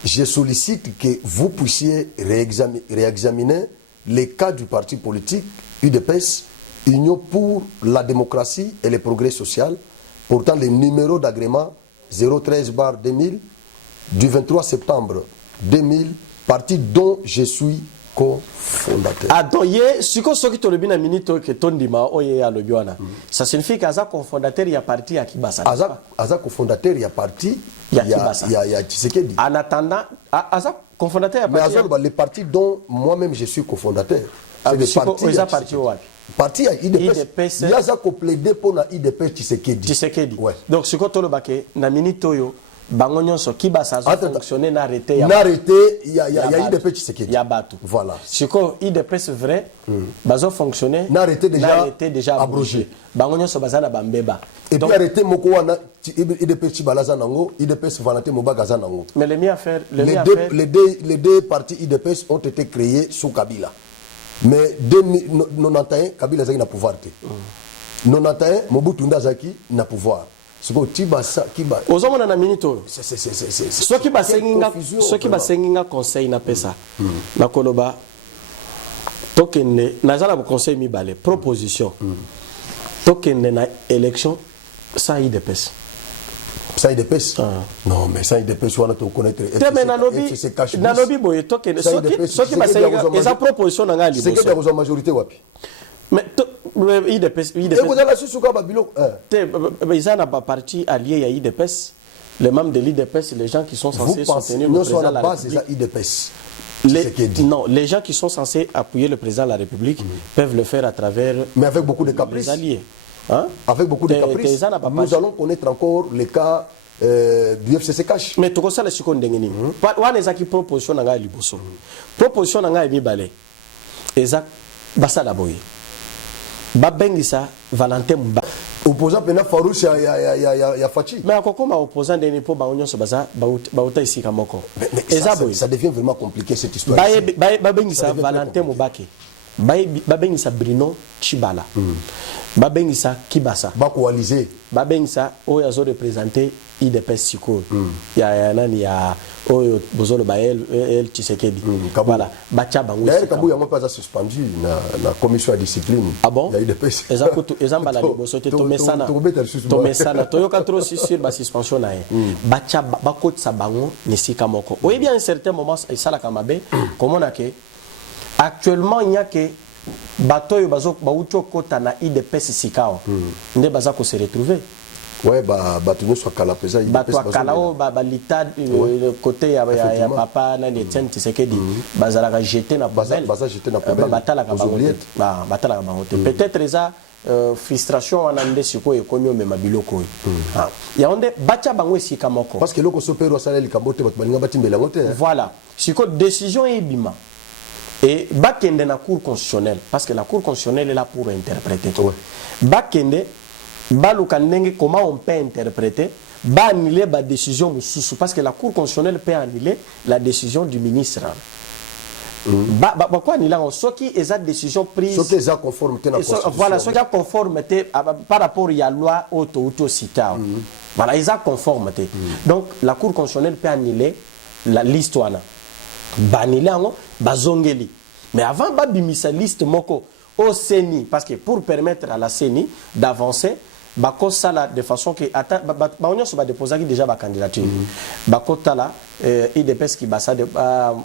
je sollicite que vous puissiez réexaminer les cas du parti politique UDPS Union pour la démocratie et le progrès social portant le numéro d'agrément 013/2000 du 23 septembre 2000 parti dont je suis cofondateur. Adoye, si ko soki to lebina minito ke tondima oye ya lobiwana. Ça signifie qu'aza cofondateur ya parti ya Kibasa. Aza cofondateur ya parti ya Tshisekedi. En attendant, aza cofondateur ya parti. Mais le parti dont moi-même je suis cofondateur. C'est le parti parti à IDPS. Il y a ça qu'on plaide pour la IDPS Tshisekedi. Ouais. Donc si ko to lobake na minito yo bango nyonso Kibasa a fonctionné na arrêté il y a IDPS Tshisekedi. Ya batu. Voilà. Siko IDPS vrai bazo fonctionner na arrêté déjà abrogé. Bango nyonso bazana bambeba. Et puis arrêté moko wana IDPS Chibalaza nango, IDPS Valentin Mobagaza nango. Mais les deux partis IDPS ont été créés sous Kabila. Mais 91 Kabila zaki na pouvoir te. 91 Mobutu Ndazaki na pouvoir. ozomona na minito soki basenginga conseil na pesa na koloba tokende nazala conseil mibale proposition tokende na élection ça IDPS ça IDPS non mais ça IDPS wana to connaître nalobi boye tokende soki basenginga eza proposition na ngali c'est que la majorité wapi mais IDPS ils ont pas parti allié à IDPS les membres de l'IDPS les gens qui sont censés soutenir le président de la République non les gens qui sont censés appuyer le président de la République peuvent le faire à travers mais avec beaucoup de caprices les alliés avec beaucoup de caprices nous allons connaître encore les cas du FCC cash mais tout ça le seconde ngeni wana ezaki proposition na ngai liboso proposition na ngai mibale ezak basala boye babengisa Valentin Mba opposant pena farouche ya Fachi mais akokoma opposant deni po ba onyo so baza bauta ici kamoko ça devient vraiment compliqué cette histoire babengisa Valentin Mubake babengisa Bruno Chibala babengisa Kibasa ba coaliser babengisa oyo azo représenter IDPS Siko ya nani ya oyo bozolo ba el Tshisekedi voilà bacha bango d'ailleurs Kabou ya pas suspendu na commission de discipline ya IDPS ezambala liboso te tomesana toyoka trop sur ba suspension na bacha bakotsa bango nisika moko oui bien à un certain moment ça kamabe comment na ke actuellement il y a que batoyo bazo baucho kota na IDPS sikao nde baza ko se retrouver ouais batu nyonso akala pesa batu akala o balita côté ya papa na Etienne Tshisekedi bazala jeter na poubelle batala ka bangote peut-être eza frustration wana nde siko ekonyo mema biloko ya onde bacha bango esika moko parce que loko sopero sala likambote batu balinga batimbela ngote voilà siko décision ebima et bakende na cour constitutionnelle parce que la cour constitutionnelle est là pour interpréter bakende baluka ndenge comment on peut interpréter ba annuler ba décision mususu parce que la cour constitutionnelle peut annuler la décision du ministre ba quoi annuler soki eza décision prise soki eza conformité na constitution voilà soki a conformité par rapport à la loi auto cita voilà eza conformité donc la cour constitutionnelle peut annuler la liste wana ba annuler ngo bazongeli mais avant ba bimisa liste moko au CENI parce que pour permettre à la CENI d'avancer bakosa la de façon que on se va déposer déjà ma candidature bakota la IDPS qui basa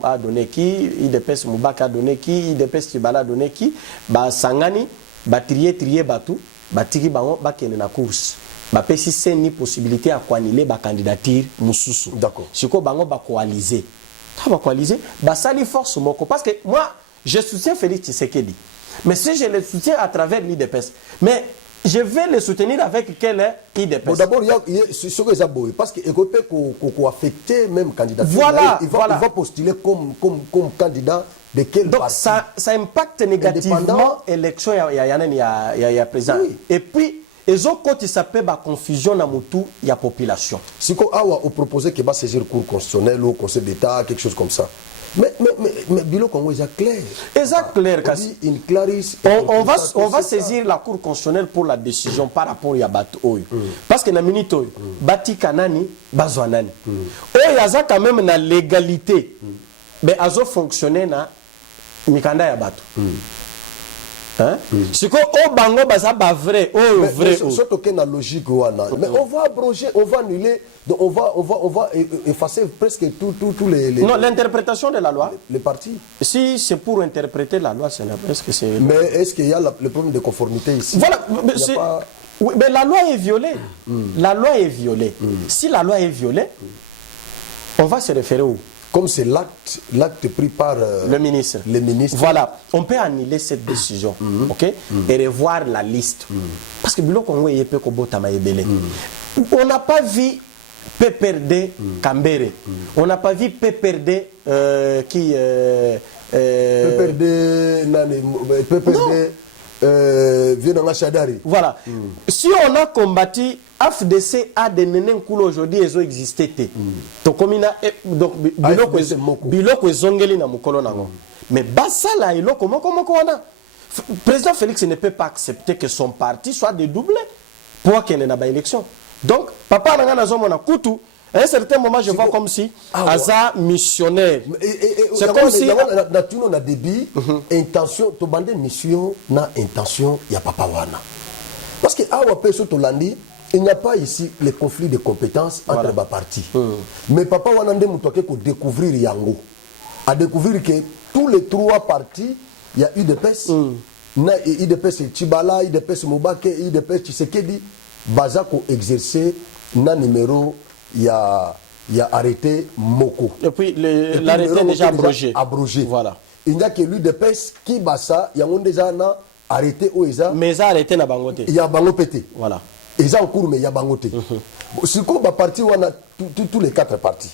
a donné qui IDPS Mubaka a donné qui IDPS Kibala a donné qui ba sangani ba trier batu batiki bango bakene na course ba pesi CENI possibilité à coaliser ba candidature mususu d'accord siko bango ba coaliser ba sali force moko parce que moi je soutiens Félix Tshisekedi mais si je le soutiens à travers l'IDPS mais je vais les soutenir avec quel IDPS. Bon, d'abord, il y a ce que ça boue, parce qu'il peut affecter même candidat. Voilà, il va postuler comme candidat de quel donc parti. ça impacte négativement l'élection il y a présent. Oui. Et puis les autres quand il s'appelle la confusion dans la population. Si on proposé qu'il va saisir le cours constitutionnel ou conseil d'État, quelque chose comme ça. Mais Bilo Congo, c'est clair. C'est clair. On va saisir la Cour constitutionnelle pour la décision par rapport à Bato. Parce que dans la minute, Bati Kanani, Bazwanani. Il y a quand même la légalité. Mais ils ont fonctionné dans Mikanda ya Bato. C'est quoi au bango baza ba vrai vrai surtout que la logique mais on va abroger, on va annuler, on va effacer presque tous les non, l'interprétation de la loi les partis. Si c'est pour interpréter la loi, c'est presque c'est. Mais est-ce qu'il y a le problème de conformité ici? Voilà, oui, mais la loi est violée. La loi est violée. Si la loi est violée, on va se référer où? Comme c'est l'acte pris par le ministre. Voilà, on peut annuler cette décision, ok, et revoir la liste. Parce que Bilo Congo est peu on n'a pas vu PPRD Kambere. On n'a pas vu PPRD qui voilà. Si on a combattu AFDC a des nénens cool aujourd'hui, ils ont existé. Donc, biloko ezongeli na mukolo nango. Mais basala ilo comment on président Félix ne peut pas accepter que son parti soit dédoublé pour qu'il n'ait pas élection. Donc, papa nanga nazomona kutu. À un certain moment, je vois comme si Aza missionnaire. C'est comme si on a débit, intention, to bande mission, na intention, il y a papa wana. Parce que il n'y a pas ici les conflits de compétences entre les partis. Mais papa wana ndé mutoke ko découvrir yango. À découvrir que tous les trois partis, il y a UDPS, na UDPS Chibala, UDPS Moubake, UDPS Tshisekedi, bazako exercer na numéro il y a arrêté Moko. Et puis l'arrêté déjà abrogé. Voilà. Il n'y a que l'UDPS qui basa, il y a déjà arrêté Oeza. Mais ça arrêté na bangote. Il y a bangopété. Voilà. Ils ont en cours mais il y a bangoté. Si on va partir on a tous les quatre partis.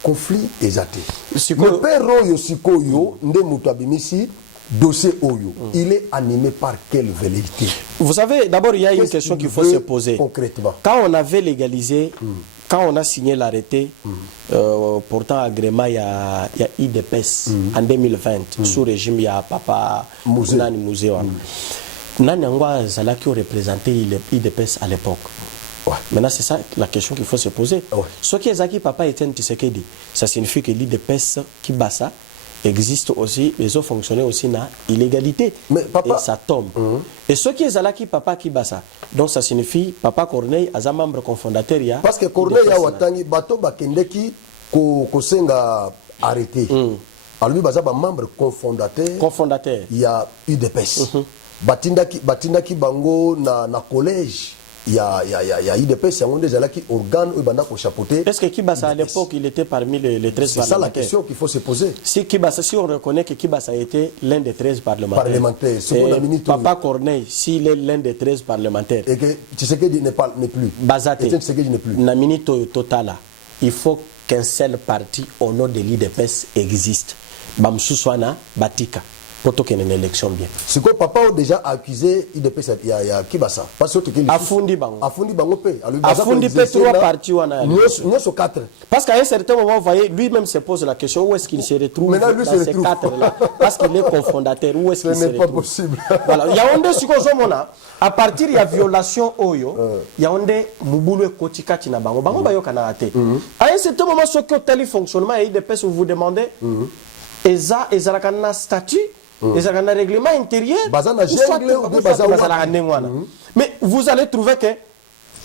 Conflit exacté. Le père Royo Sikoyo ndemuto abimisi dossier Oyo, il est animé par quelle velléité? Vous savez, d'abord, il y a une question qu'il faut se poser. Concrètement. Quand on avait légalisé, quand on a signé l'arrêté, pourtant agrément, il y a IDPS en 2020, sous régime, il y a Papa Nani Musée. Nani Angwa Zala qui représenté IDPS à l'époque. Maintenant, c'est ça la question qu'il faut se poser. Ce qui est Zaki Papa Etienne Tshisekedi, ça signifie que l'IDPS qui bat ça, existe aussi, les autres fonctionnaient aussi dans l'illégalité. Et ça tombe. Et ce qui est Zalaki Papa qui basa. Donc ça signifie Papa Corneille as un membre cofondateur. Parce que Corneille a watani bato bakendeki ko senga arrêté. Alors lui basa ba membre cofondateur. Il y a UDPS. Batindaki bango na collège. Il y a IDPS, il y a des gens qui organes ou chapeauté. Est-ce que Kibasa à l'époque il était parmi les 13 parlementaires? C'est ça la question qu'il faut se poser. Si on reconnaît que Kibasa était l'un des 13 parlementaires. Papa Corneille, s'il est l'un des 13 parlementaires. Et que Tshisekedi n'est plus. Bazaté. Namini Totala. Il faut qu'un seul parti au nom de l'IDPS existe. Bamsouswana Batika. Pour qu'il y ait une élection bien. Ce que papa a déjà accusé, il y a Kibasa. Parce que Afundi Bango. Afundi Bango P. Afundi P, 3 partis. Nous sommes 4. Parce qu'à un certain moment, vous voyez, lui-même se pose la question où est-ce qu'il se retrouve dans ces 4-là. Parce qu'il est cofondateur. Où est-ce qu'il se retrouve? Ce n'est pas possible. Voilà. Il y a un des Sukozomona. À partir de la violation, il y a un des Mouboulou et Kotika Tinabango. Bango Bayo Kanate. À un certain moment, ce que tel fonctionnement et des vous vous demandez, Eza Ezrakana statut. Et ça a un règlement intérieur. Mais vous allez trouver que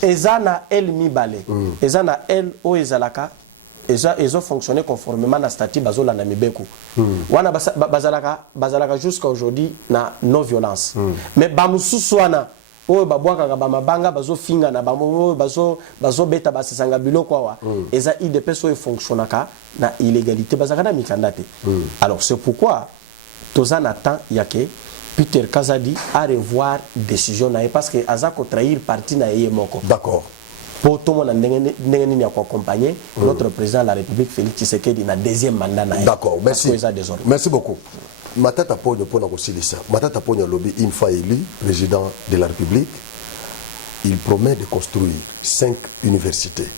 Ezana El Mibale, Ezana El O Ezalaka, ils ont fonctionné conformément à la statut Bazola Namibeku. Wana Bazalaka jusqu'à aujourd'hui na non-violence. Mais Bamususwana, o babwaka bamabanga bazo finga na bamo bazo beta basanga biloko wa eza IDPS o fonctionnaka na illégalité bazaka na mikandate. Alors c'est pourquoi Tozan attend, il y a que Peter Kazadi à revoir décision parce que Azako trahir parti na yemoko. D'accord. Pour tout le monde n'engagé accompagner notre président de la République Félix Tshisekedi dans deuxième mandat. D'accord, merci. Merci beaucoup. Matata Pogno pour ça. Matata Pogno lobby une fois élu président de la République, il promet de construire 5 universités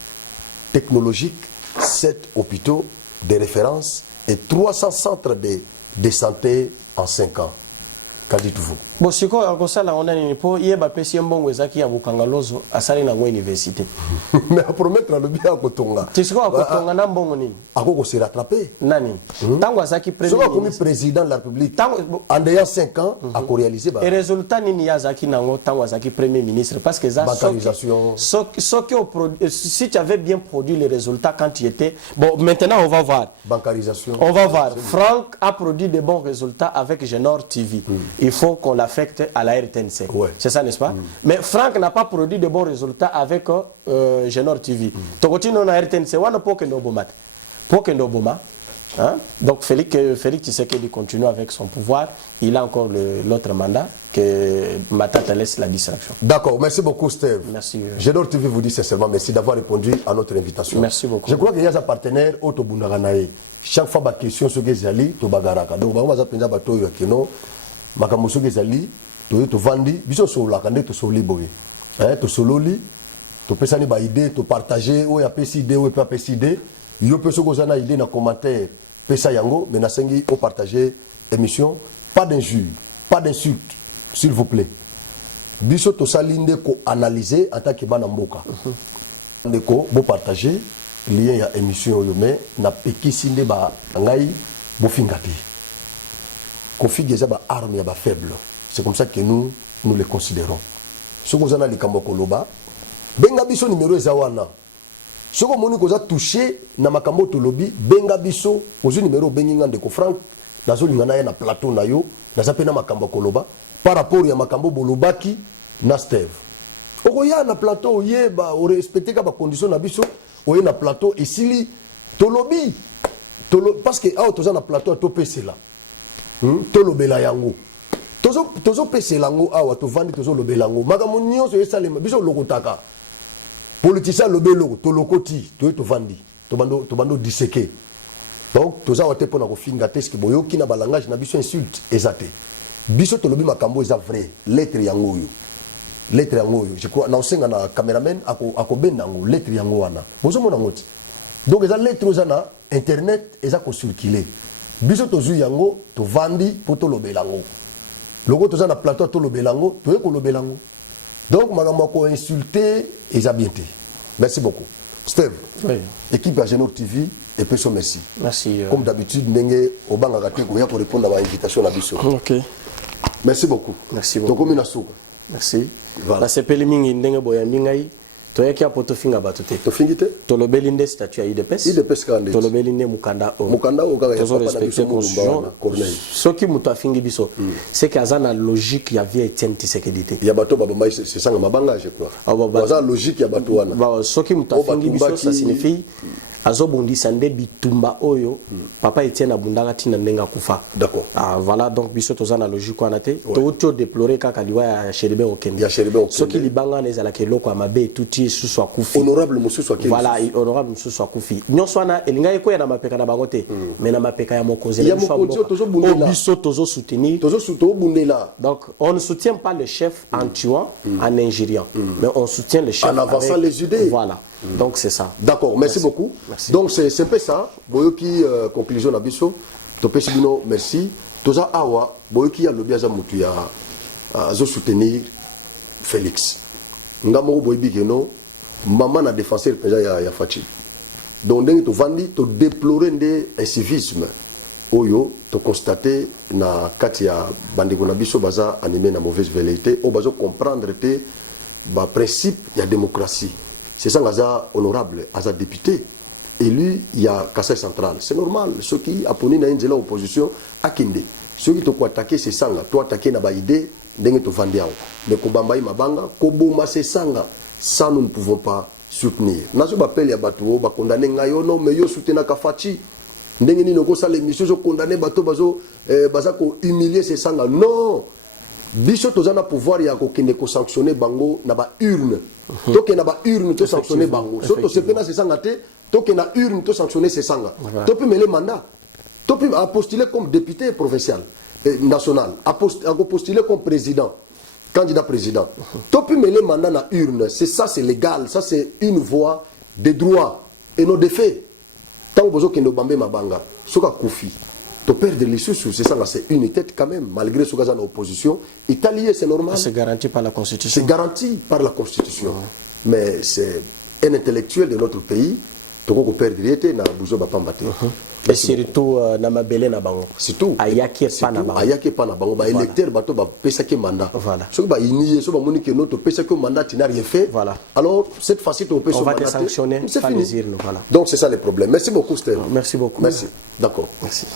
technologiques, 7 hôpitaux de référence et 300 centres de santé en 5 ans. Qu'en dites-vous? Bon, si on a une époque, il y a des personnes qui ont Bukangalozo à salir dans l'université. Mais à promettre le bien à Kotonga. Tu sais quoi, à Kotonga, n'a bon ni. À quoi se rattraper? Nani. Tango Azaki président de la République. En ayant 5 ans, à réaliser. Et résultat ni Yazaki Nango, Tango Azaki premier ministre, parce que ça. Bancarisation. Si tu avais bien produit les résultats quand tu étais. Bon, maintenant on va voir. Bancarisation. On va voir. Franck a produit de bons résultats avec Genor TV. Il faut qu'on l'affecte à la RTNC. Ouais. C'est ça, n'est-ce pas? Mais Franck n'a pas produit de bons résultats avec Genor TV. Tu continues à RTNC, on n'a pas que nos bomat. Pour que nos bomat. Donc Félix Tshisekedi continue avec son pouvoir. Il a encore l'autre mandat que Matata laisse la distraction. D'accord, merci beaucoup Steve. Merci. Genor TV vous dit sincèrement merci d'avoir répondu à notre invitation. Merci beaucoup. Je crois qu'il y a un partenaire Otobunaganae. Chaque fois que question sur Gezali, Tobagaraka. Donc on va apprendre à Batoyo Keno. Makamoso Gezali, to vandi, biso so la kande to soli boye. To sololi, to pesani ba idée, to partager, ou ya pesi idée, ou ya pesi idée. Yo peso gozana idée na commentaire, pesa yango, mais na sengi au partager émission, pas d'injure, pas d'insulte, s'il vous plaît. Biso to salinde ko analyser en tant que bana mboka. Ndeko bo partager lien ya émission yo mais na pekisinde ba ngai bo fingati. Config des armes faibles. C'est comme ça que nous les considérons. Ce que vous avez dit, benga biso numéro ezawana. Ce que vous avez touché na makambo to lobby, benga biso ozu numéro benginga de ko Franck nazo lingana na plateau na yo, na zapena makambo koloba par rapport ya makambo bolobaki na Steve. Okoya na plateau yeba o respecter ka ba condition na biso, oye na plateau esili to lobby. Parce que a toza na plateau to pese là. Tolobela yango tozo pese lango awa to vandi tozo lobela yango makambo nyonso esalema biso lokotaka politicien lobelo to lokoti to vandi to bando disséquer donc toza wate pona ko finga teski boyoki na balangage na biso insulte ezate biso to lobi makambo eza vrai lettre yango yo je crois na osenga na cameraman ako benango lettre yango wana bozo mona ngoti donc eza lettre ozana internet eza ko circuler biso tozu yango to vandi po to lobelango loko toza na plateau to lobelango to eko lobelango donc makambo ko insulter eza bien te. Merci beaucoup Steve. Oui. Équipe à Genor TV et peso merci. Merci. Comme d'habitude ndenge obanga kate ko ya ko répondre à l'invitation na biso. OK. Merci beaucoup. Merci beaucoup. Tokomi na suko. Merci. Voilà. La sepeli mingi ndenge boya mingai. Toyaki apoto finga batote. To fingite? Tolobelinde statut IDPS. IDPS kande. Tolobelinde mukanda o. Mukanda o kaka ya papa na biso constitution. Soki muto afingi biso. C'est que azana logique ya vie Etienne Tshisekedi. Ya bato baba mai c'est sanga mabanga je crois. Azana logique ya bato wana. Ba soki muto afingi biso ça signifie azobondisa nde bitumba oyo papa Etienne abundaka tina ndenga kufa. D'accord. Ah voilà donc biso tozana logique wana te. To déplorer kaka liwa ya Cheribe Okende. Ya Cheribe Okende. Soki libanga nezala keloko amabe tuti susu akufi. Honorable Mususu Akufi. Voilà, honorable Mususu Akufi. Nyoswana elinga eko ya na mapeka na bangote. Mais na mapeka ya mokonzi ya mokonzi tozo bundela. Biso tozo soutenir. Tozo soutenir bundela. Donc on ne soutient pas le chef en tuant, en injuriant, mais on soutient le chef en avançant avec, les idées. Voilà. Donc c'est ça. D'accord, merci beaucoup. Merci. Donc c'est un peu ça. Boyoki conclusion na biso. Topesi bino merci. Toza awa boyoki ya lobi aza mutu ya zo soutenir Félix. Ngamo boyibi keno maman na défenseur président ya Fachi. Donc ndenge to vandi to déplorer nde incivisme oyo to constater na kati ya bandeko na biso baza animé na mauvaise velléité o bazo comprendre te ba principe ya démocratie. C'est ça ngaza honorable aza député élu il y a Kassai central. C'est normal ceux qui apponi na nzela opposition akinde. Ceux qui to ko attaquer c'est ça nga to attaquer na ba idée ndenge to vandi awo. Mais ko bambai mabanga ko boma c'est ça nga. Ça nous ne pouvons pas soutenir. Nazo bapel ya bato ba condamner ngayo non mais yo soutenir ka Fachi. Ndenge ni noko sala émission zo condamner bato bazo baza ko humilier c'est ça nga. Non. biso tozana pouvoir ya kokende ko sanctionner bango na ba urne toke na ba urne to sanctionner bango so to sepena se sanga te toke na urne to sanctionner se sanga to peut mêler mandat to peut postuler comme député provincial national a postuler comme président candidat président to peut mêler mandat na urne c'est ça, c'est légal, ça c'est une voie de droit et non de fait tant bozo kendo bambe mabanga soka kufi to perdre les sous, c'est ça, c'est une tête quand même, malgré ce gars en opposition. Italien, c'est normal. C'est garanti par la Constitution. C'est garanti par la Constitution. Mais c'est un intellectuel de notre pays, to ko perdre été na buzo ba pambate. Et surtout na mabele na bango. Surtout ayaki pa na bango. Ayaki pa na bango ba électeur bato ba pesa ke mandat. Voilà. So ba ini so ba moni que notre pesa que mandat tu n'as rien fait. Voilà. Alors cette fois-ci on peut on va te sanctionner, c'est pas fini. les urnes, voilà. Donc c'est ça le problème. Merci beaucoup Stel. Merci beaucoup. Merci. D'accord. Merci.